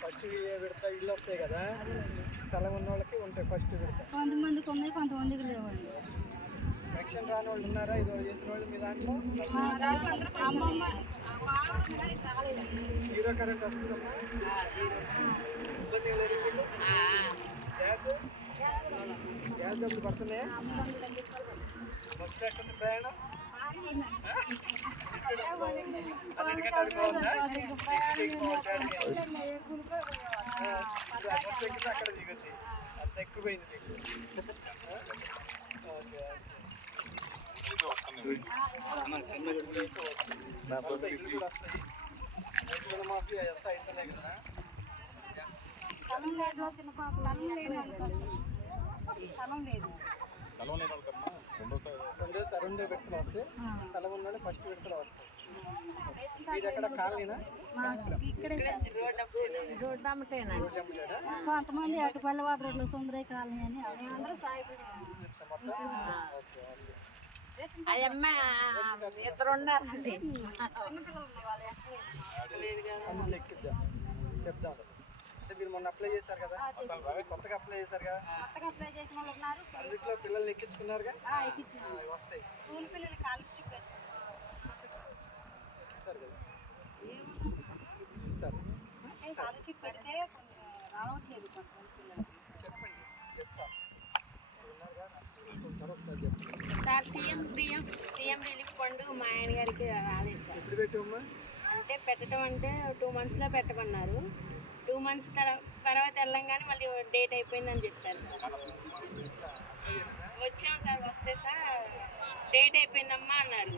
First విడత ఇల్లు వస్తాయి కదా. స్థలం ఉన్న వాళ్ళకి ఉంటాయి ఫస్ట్ విడత కొంతమందికి ఉన్నాయి కొంతమందికి లేవండి. ఎలక్షన్ రాని వాళ్ళు ఉన్నారా? ఇది చేసిన వాళ్ళు మీ దాంట్లో? జీరో కరెంట్ వస్తుందమ్మా. గ్యాస్? గ్యాస్ డబ్బులు పడుతున్నాయా? బస్సులో ఎక్కడ ప్రయాణం? అన్నిటికంటే అక్కడ అంత ఇల్లు మాఫీ అయితలే కదా లేదు చిన్న పాప స్థలం లేదు స్థలం లేదు రెండో విడతలు వస్తాయి స్థలం ఉన్న ఫస్ట్ విడతలు వస్తాయి ఇది ఎక్కడ కాలనీనా? కొంతమంది అటుపల్లి వాటర్ రోడ్లు సుందరయ్య కాలనీ అని అయ్యమ్మ ఇద్దరు ఉన్నారండి చెప్దాం. అంటే మీరు మొన్న అప్లై చేశారు కదా? కొత్తగా అప్లై చేశారు కదా? కొత్తగా అప్లై చేసిన వాళ్ళు ఉన్నారు. అందులో పిల్లల్ని ఎక్కించుకున్నారుగా? అవి వస్తాయి. స్కూల్ పిల్లలు కాలేజ్ ఇస్తారు కదా? ఇస్తారు. పెడితే కొంచెం రావట్లేదు కొంతమంది చెప్పండి. Sir CM CM CM relief fund మా ఆయన గారికి రాలేదు సార్ అంటే పెట్టడం అంటే టూ మంత్స్లో పెట్టమన్నారు. మంత్స్ తర్వాత వెళ్ళంగానే మళ్ళీ డేట్ అయిపోయిందని చెప్పారు సార్. వచ్చాం సార్ వస్తే సార్ డేట్ అయిపోయిందమ్మా అన్నారు.